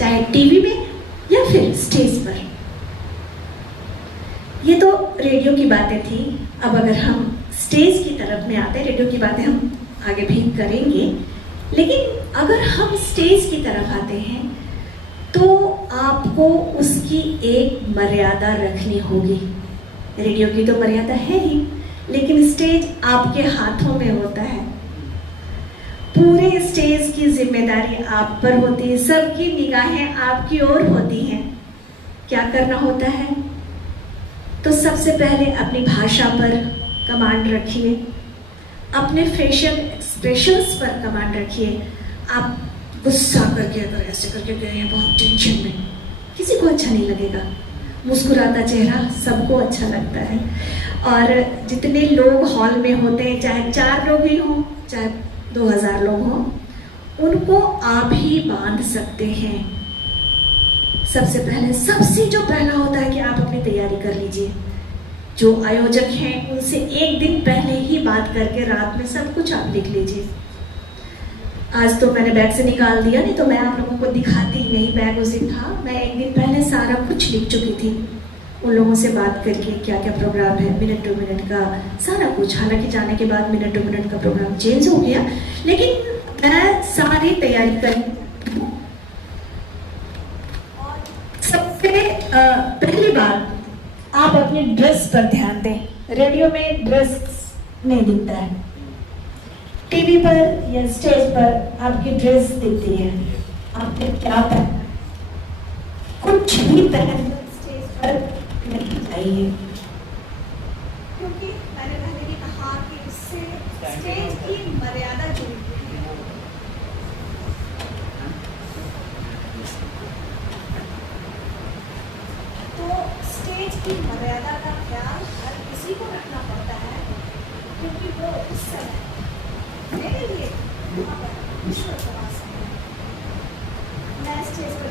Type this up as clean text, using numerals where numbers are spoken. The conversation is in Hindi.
चाहे टीवी में या फिर स्टेज पर। ये तो रेडियो की बातें थी। अब अगर हम स्टेज की तरफ में आते हैं, रेडियो की बातें हम आगे भी करेंगे, लेकिन अगर हम स्टेज की तरफ आते हैं तो आपको उसकी एक मर्यादा रखनी होगी। रेडियो की तो मर्यादा है ही, लेकिन स्टेज आपके हाथों में होता है। पूरे स्टेज की जिम्मेदारी आप पर होती है, सबकी निगाहें आपकी ओर होती हैं। क्या करना होता है? तो सबसे पहले अपनी भाषा पर कमांड रखिए, अपने फेशियल एक्सप्रेशंस पर कमांड रखिए। आप गुस्सा करके अगर ऐसे करके गए हैं बहुत टेंशन में, किसी को अच्छा नहीं लगेगा। मुस्कुराता चेहरा सबको अच्छा लगता है। और जितने लोग हॉल में होते हैं, चाहे 4 लोग ही हों चाहे 2000 लोग हों, उनको आप ही बांध सकते हैं। सबसे पहला होता है कि आप अपनी तैयारी कर लीजिए। जो आयोजक हैं उनसे एक दिन पहले ही बात करके रात में सब कुछ आप लिख लीजिए। आज तो मैंने बैग से निकाल दिया, नहीं तो मैं आप लोगों को दिखाती नहीं, बैग उसी था। मैं एक दिन पहले सारा कुछ लिख चुकी थी, उन लोगों से बात करके क्या क्या प्रोग्राम है, मिनट टू मिनट का सारा कुछ। हालांकि जाने के बाद मिनट टू मिनट का प्रोग्राम चेंज हो गया, लेकिन मैं सारी तैयारी करी। सबसे पहली बात, आप अपनी ड्रेस पर ध्यान दें। रेडियो में ड्रेस नहीं दिखता है, टीवी पर या स्टेज पर आपकी ड्रेस दिखती है। आपने क्या पहना, कुछ भी पहन स्टेज पर नहीं चाहिए, क्योंकि मैंने पहले भी कहा कि इससे स्टेज की मर्यादा जुड़ी हुई है। तो स्टेज की मर्यादा का ख्याल हर किसी को रखना पड़ता है, क्योंकि वो उस समय मेरे लिए ईश्वर का वास है। मैं स्टेज पर